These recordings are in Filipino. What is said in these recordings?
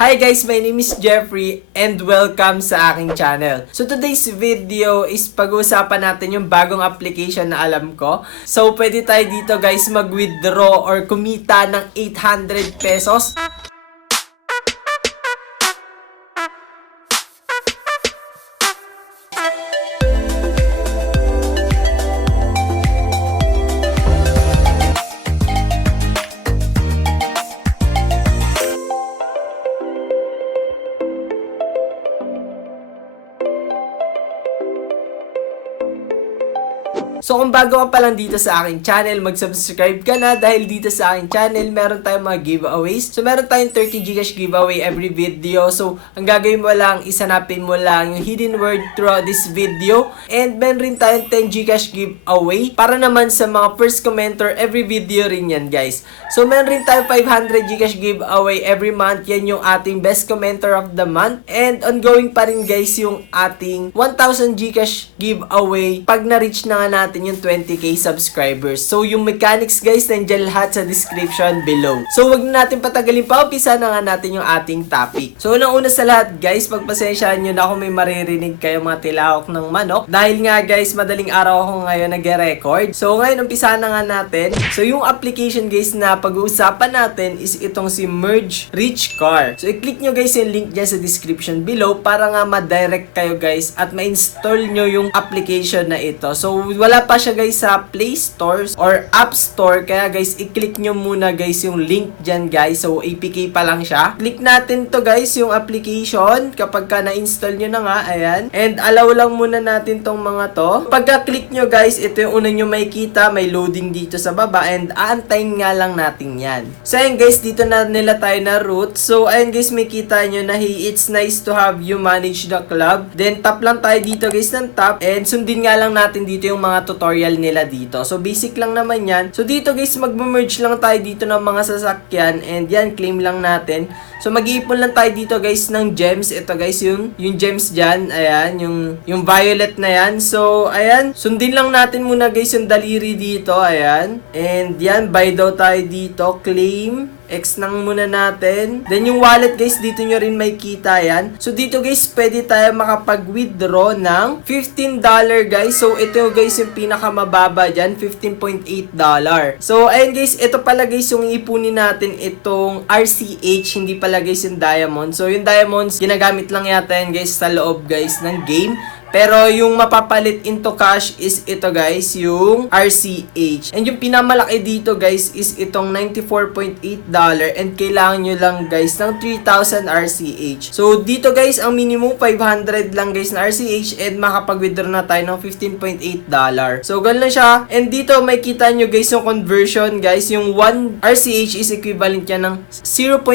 Hi guys, my name is Jeffrey and welcome sa aking channel. So today's video is pag-uusapan natin yung bagong application na alam ko. So pwede tayo dito guys mag-withdraw or kumita ng 800 pesos. So kung bago ka pa lang dito sa aking channel, mag-subscribe ka na dahil dito sa aking channel meron tayong mga giveaways. So meron tayong 30 Gcash giveaway every video. So ang gagawin mo lang, isanapin mo lang yung hidden word throughout this video. And meron rin tayong 10 Gcash giveaway para naman sa mga first commenter every video rin yan guys. So meron rin tayong 500 Gcash giveaway every month. Yan yung ating best commenter of the month. And ongoing pa rin guys yung ating 1,000 Gcash giveaway pag na-reach na nga natin yung 20k subscribers. So yung mechanics guys, nandiyan lahat sa description below. So wag na natin patagalin pa, umpisa na nga natin yung ating topic. So unang-una sa lahat guys, pagpasensyaan nyo na ako may maririnig kayo mga tilawak ng manok. Dahil nga guys, madaling araw ako ngayon nag-record. So ngayon, umpisa na nga natin. So yung application guys na pag-uusapan natin is itong si Merge Rich Car. So i-click nyo guys yung link dyan sa description below para nga ma-direct kayo guys at ma-install nyo yung application na ito. So wala pa siya guys sa Play Store or App Store, kaya guys i-click nyo muna guys yung link dyan guys. So APK pa lang siya. Click natin to guys yung application kapag ka na-install nyo na nga, ayan. And allow lang muna natin tong mga to. Pagka-click nyo guys, ito yung una nyo makikita, may loading dito sa baba and aantayin nga lang natin yan. So ayan guys, dito na nila tayo na root. So ayan guys, makikita nyo na hey, it's nice to have you manage the club. Then tap lang tayo dito guys ng tap and sundin nga lang natin dito yung mga tutorial nila dito. So basic lang naman yan. So dito guys, mag-merge lang tayo dito ng mga sasakyan and yan, claim lang natin. So mag-iipon lang tayo dito guys ng gems. Ito guys, yung gems dyan. Ayan, yung violet na yan. So ayan, sundin lang natin muna guys yung daliri dito. Ayan. And yan, buy daw tayo dito. Claim. X nang muna natin. Then yung wallet guys, dito nyo rin may kita yan. So dito guys, pwede tayo makapag-withdraw ng $15 guys. So ito guys yung pinakamababa dyan, $15.8. So ayun guys, ito pala guys yung ipunin natin itong RCH, hindi pala guys yung diamond. So yung diamonds, ginagamit lang yata yan guys sa loob guys ng game. Pero yung mapapalit into cash is ito guys, yung RCH. And yung pinamalaki dito guys is itong $94.8 and kailangan nyo lang guys ng 3,000 RCH. So dito guys, ang minimum 500 lang guys na RCH and makapag-withdraw na tayo ng $15.8. So ganun lang siya. And dito may kita nyo guys yung conversion guys, yung 1 RCH is equivalent yan ng $0.03.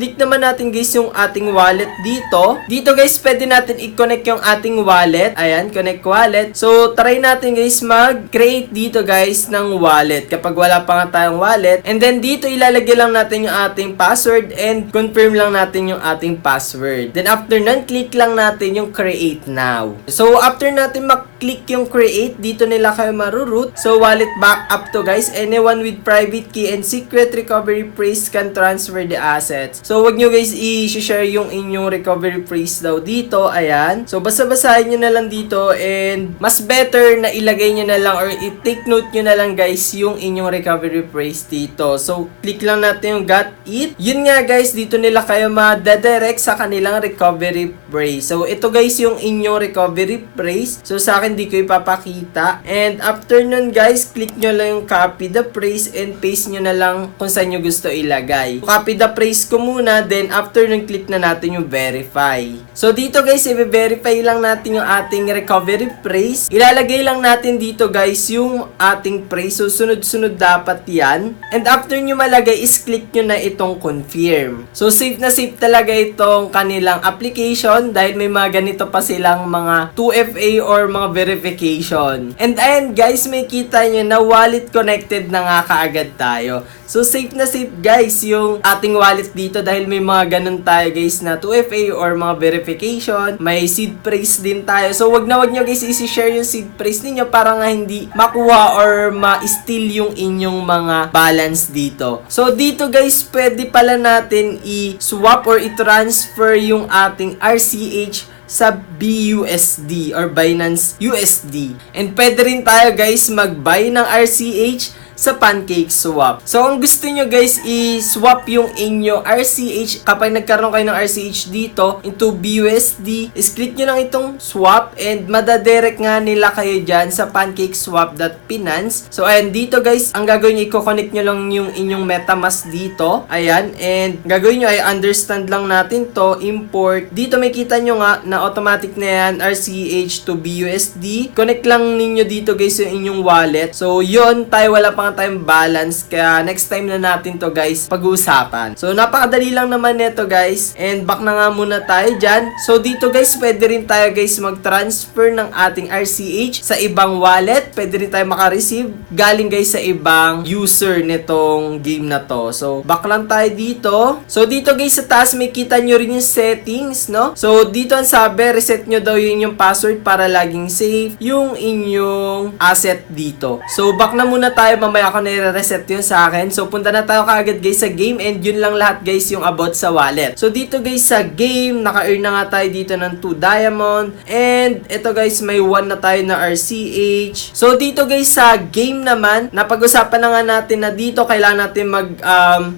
Click naman natin guys yung ating wallet dito. Dito guys, pwede natin i-connect yung ating wallet. Ayan, connect wallet. So, try natin guys mag-create dito guys ng wallet kapag wala pa nga tayong wallet. And then dito ilalagay lang natin yung ating password and confirm lang natin yung ating password. Then after nun, click lang natin yung create now. So, after natin mag-click yung create, dito nila kayo maruroot. So, wallet backup to guys. Anyone with private key and secret recovery phrase can transfer the assets. So, wag nyo guys i-share yung inyong recovery phrase daw dito. Ayan. So, basa-basahin nyo na lang dito and mas better na ilagay nyo na lang or i-take note nyo na lang guys yung inyong recovery phrase dito. So, click lang natin yung got it. Yun nga guys, dito nila kayo ma-direct sa kanilang recovery phrase. So, ito guys yung inyong recovery phrase. So, sa akin di ko ipapakita. And after nun guys, click nyo lang yung copy the phrase and paste nyo na lang kung saan nyo gusto ilagay. Copy the phrase ko muna, then after nun click na natin yung verify. So, dito guys, i-verify lang natin yung ating recovery phrase. Ilalagay lang natin dito guys yung ating phrase. So sunod-sunod dapat yan. And after nyo malagay is click nyo na itong confirm. So safe na safe talaga itong kanilang application dahil may mga ganito pa silang mga 2FA or mga verification. And ayan guys, may kita nyo na wallet connected na nga kaagad tayo. So safe na safe guys yung ating wallet dito dahil may mga ganun tayo guys na 2FA or mga verification. May seed seed phrase din tayo. So wag nyo guys isi-share yung seed phrase ninyo para nga hindi makuha or ma-steal yung inyong mga balance dito. So dito guys, pwede pala natin i-swap or i-transfer yung ating RCH sa BUSD or Binance USD. And pwede rin tayo guys mag-buy ng RCH sa PancakeSwap. So, kung gusto nyo guys i-swap yung inyo RCH, kapag nagkaroon kayo ng RCH dito into BUSD, is-click nyo lang itong swap and madadirect nga nila kayo dyan sa PancakeSwap.finance. So, ayan, dito guys, ang gagawin nyo, i-connect nyo lang yung inyong MetaMask dito. Ayan, and gagawin nyo ay understand lang natin to, import. Dito may kita nyo nga na automatic na yan, RCH to BUSD. Connect lang ninyo dito guys yung inyong wallet. So, yun, tayo wala pang time balance, kaya next time na natin to guys pag-uusapan. So napakadali lang naman nito guys, and back na nga muna tayo dyan. So dito guys, pwede rin tayo guys mag-transfer ng ating RCH sa ibang wallet, pwede rin tayo maka-receive galing guys sa ibang user nitong game na to. So back lang tayo dito. So dito guys sa taas may kita nyo rin yung settings, no? So dito ang sabi, reset nyo daw yung inyong password para laging safe yung inyong asset dito. So back na muna tayo, mamaya ako nire-reset yun sa akin. So, punta na tayo kaagad guys sa game, and yun lang lahat guys yung about sa wallet. So, dito guys sa game, naka-earn na nga tayo dito ng 2 diamond. And, ito guys, may 1 na tayo na RCH. So, dito guys sa game naman, napag-usapan na nga natin na dito kailangan natin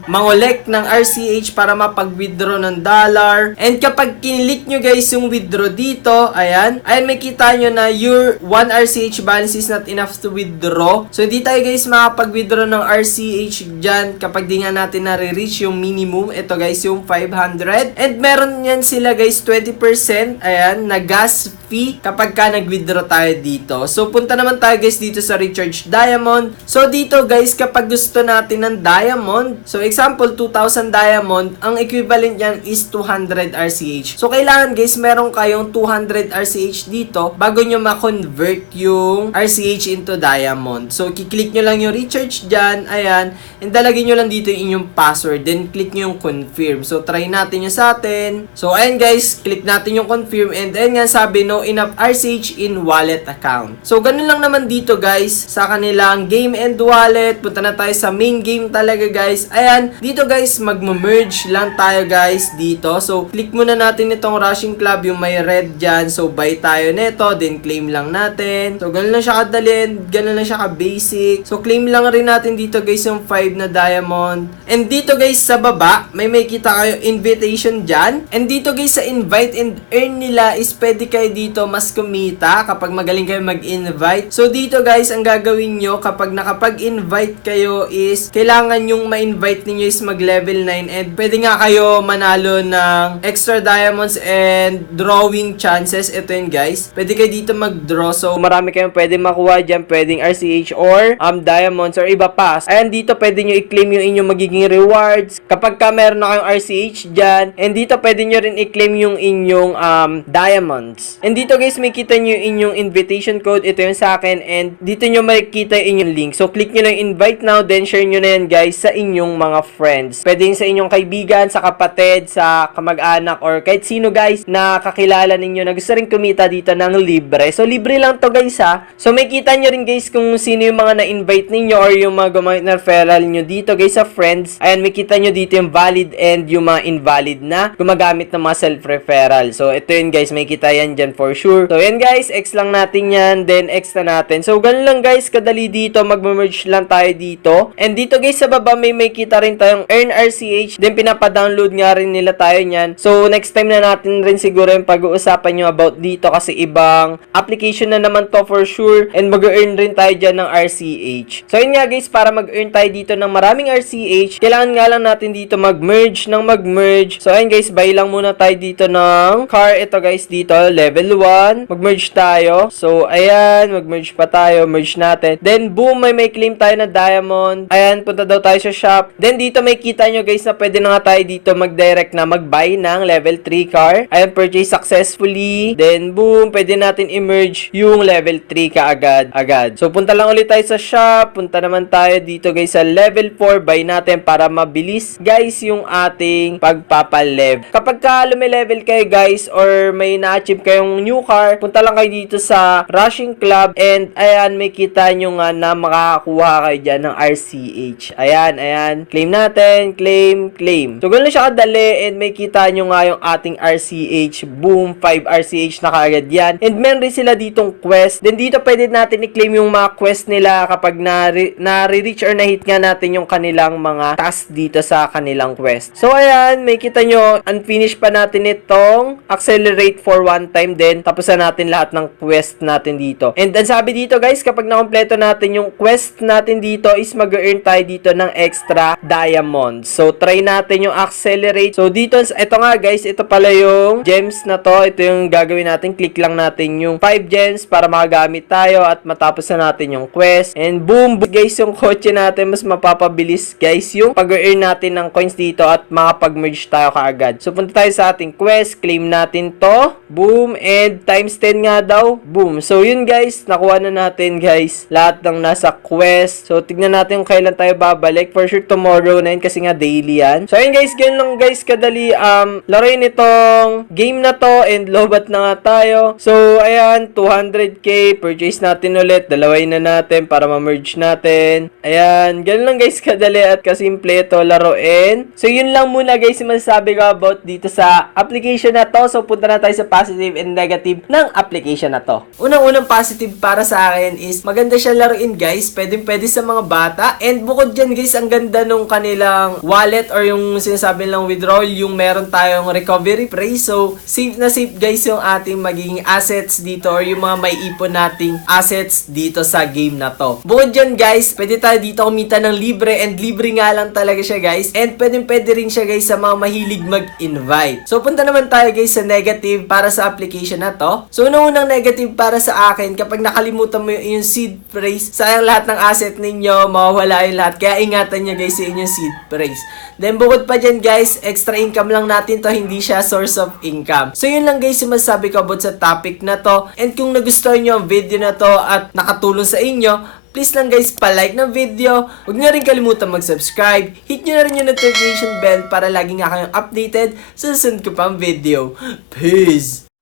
mangolek ng RCH para mapag-withdraw ng dollar. And, kapag kinilik nyo guys yung withdraw dito, ayan, may kita nyo na your 1 RCH balance is not enough to withdraw. So, hindi tayo guys makapag-withdraw ng RCH dyan kapag di nga natin nare-reach yung minimum. Ito guys, yung 500. And meron yan sila guys, 20%, ayan, na gas fee kapag ka nag-withdraw tayo dito. So, punta naman tayo guys dito sa Recharge Diamond. So, dito guys, kapag gusto natin ng diamond, so example, 2,000 diamond, ang equivalent yan is 200 RCH. So, kailangan guys, meron kayong 200 RCH dito bago nyo ma-convert yung RCH into diamond. So, kiklik nyo lang yung recharge dyan, ayan, and dalagin nyo lang dito yung inyong password, then click nyo yung confirm. So, try natin yung sa atin. So, ayan guys, click natin yung confirm, and ayan nga sabi, no enough RCH in wallet account. So, ganun lang naman dito guys, sa kanilang game and wallet. Punta na tayo sa main game talaga guys. Ayan, dito guys, magme-merge lang tayo guys dito. So, click muna natin itong Rushing Club, yung may red dyan. So, buy tayo nito, then claim lang natin. So, ganun lang siya kadali, ganun lang siya ka-basic. So, claim lang rin natin dito guys yung 5 na diamond. And dito guys sa baba, may kita kayo invitation dyan. And dito guys sa invite and earn nila is pwede kayo dito mas kumita kapag magaling kayo mag-invite. So dito guys, ang gagawin nyo kapag nakapag-invite kayo is kailangan yung ma-invite ninyo is mag-level 9, and pwede nga kayo manalo ng extra diamonds and drawing chances. Ito yun guys. Pwede kayo dito mag-draw. So marami kayong pwede makuha dyan. Pwedeng RCH or diamonds or iba pa. Ayan, dito pwede nyo i-claim yung inyong magiging rewards kapag ka meron na kayong RCH dyan. And dito pwede nyo rin i-claim yung inyong diamonds. And dito guys, may kita nyo yung inyong invitation code. Ito yung sa akin. And dito nyo makikita yung inyong link. So click nyo lang invite now, then share nyo na yan guys sa inyong mga friends. Pwede yung sa inyong kaibigan, sa kapatid, sa kamag-anak, or kahit sino guys na kakilala ninyo na gusto rin kumita dito ng libre. So libre lang to guys ha. So may kita nyo rin guys kung sino yung mga na-invite ninyo or yung mga gumamit na referral nyo dito guys sa friends. Ayan, may kita nyo dito yung valid and yung mga invalid na gumagamit ng mga self-referral. So ito yun guys, may kita yan dyan for sure. So yan guys, X lang natin yan, then X na natin. So ganun lang guys, kadali dito, mag-merge lang tayo dito. And dito guys sa baba may kita rin tayong earn RCH, then pinapa-download nga rin nila tayo nyan. So next time na natin rin siguro yung pag-uusapan nyo about dito kasi ibang application na naman to for sure, and mag-earn rin tayo dyan ng RCH. So yun nga guys, para mag-earn tayo dito ng maraming RCH, kailangan nga lang natin dito mag-merge ng mag-merge. So ayun guys, buy lang muna tayo dito ng car. Ito guys dito, level 1. Mag-merge tayo. So ayan, mag-merge pa tayo. Merge natin. Then boom, may claim tayo na diamond. Ayan, punta daw tayo sa shop. Then dito may kita nyo guys na pwede na nga tayo dito mag-direct na mag-buy ng level 3 car. Ayan, purchase successfully. Then boom, pwede natin i-merge yung level 3 kaagad. So punta lang ulit tayo sa shop. punta naman tayo dito guys sa level 4. Buy natin para mabilis guys yung ating pagpapalev. Kapag ka lumilevel kayo guys or may na-achieve kayong new car, punta lang kayo dito sa Rushing Club and ayan, may kita nyo nga na makakakuha kayo dyan ng RCH. Ayan. Claim natin. Claim. So, ganun siya kadali and may kita nyo nga yung ating RCH. Boom, 5 RCH na kaagad yan. And meron rin sila ditong quest. Then dito pwede natin i-claim yung mga quest nila kapag na-reach or na-hit nga natin yung kanilang mga task dito sa kanilang quest. So, ayan, may kita nyo, unfinished pa natin itong accelerate for one time din. Tapos na natin lahat ng quest natin dito. And ang sabi dito guys, kapag nakompleto natin yung quest natin dito is mag-earn tayo dito ng extra diamonds. So, try natin yung accelerate. So, dito, ito nga guys, ito pala yung gems na to. Ito yung gagawin natin. Click lang natin yung 5 gems para makagamit tayo at matapos na natin yung quest. And boom, guys, yung kotse natin mas mapapabilis guys yung pag-earn natin ng coins dito at makapag-merge tayo kaagad. So, punta tayo sa ating quest. Claim natin to. Boom. And times 10 nga daw. Boom. So, yun guys, nakuha na natin guys lahat ng nasa quest. So, tignan natin kung kailan tayo babalik. For sure, tomorrow na yun kasi nga daily yan. So, ayun guys, ganun lang guys kadali laruin itong game na to and lobat na nga tayo. So, ayan, 200k. Purchase natin ulit. Dalaway na natin para ma-merge natin. Ayan, ganun lang guys kadali at kasimple ito laruin. So, yun lang muna guys yung masasabi ko about dito sa application na to. So, punta na tayo sa positive and negative ng application na to. Unang-unang positive para sa akin is maganda siya laruin guys. Pwede sa mga bata. And bukod dyan guys, ang ganda nung kanilang wallet or yung sinasabi lang withdrawal, yung meron tayong recovery price. So, safe na safe guys yung ating magiging assets dito or yung mga may ipon nating assets dito sa game na to. Bukod dyan guys, pwede tayo dito kumita ng libre and libre nga lang talaga siya guys. And pwede rin siya guys sa mga mahilig mag-invite. So, punta naman tayo guys sa negative para sa application na to. So, unang negative para sa akin, kapag nakalimutan mo yung seed phrase, sayang lahat ng asset ninyo, mawawala yung lahat. Kaya ingatan nyo guys sa inyong seed phrase. Then, bukod pa dyan guys, extra income lang natin to, hindi siya source of income. So, yun lang guys yung masasabi ko about sa topic na to. And kung nagustuhan nyo ang video na to at nakatulong sa inyo, please lang guys, pa-like ng video. Huwag nyo rin kalimutan mag-subscribe. Hit nyo na rin yung notification bell para lagi nga kayong updated sa susunod ko pang video. Peace!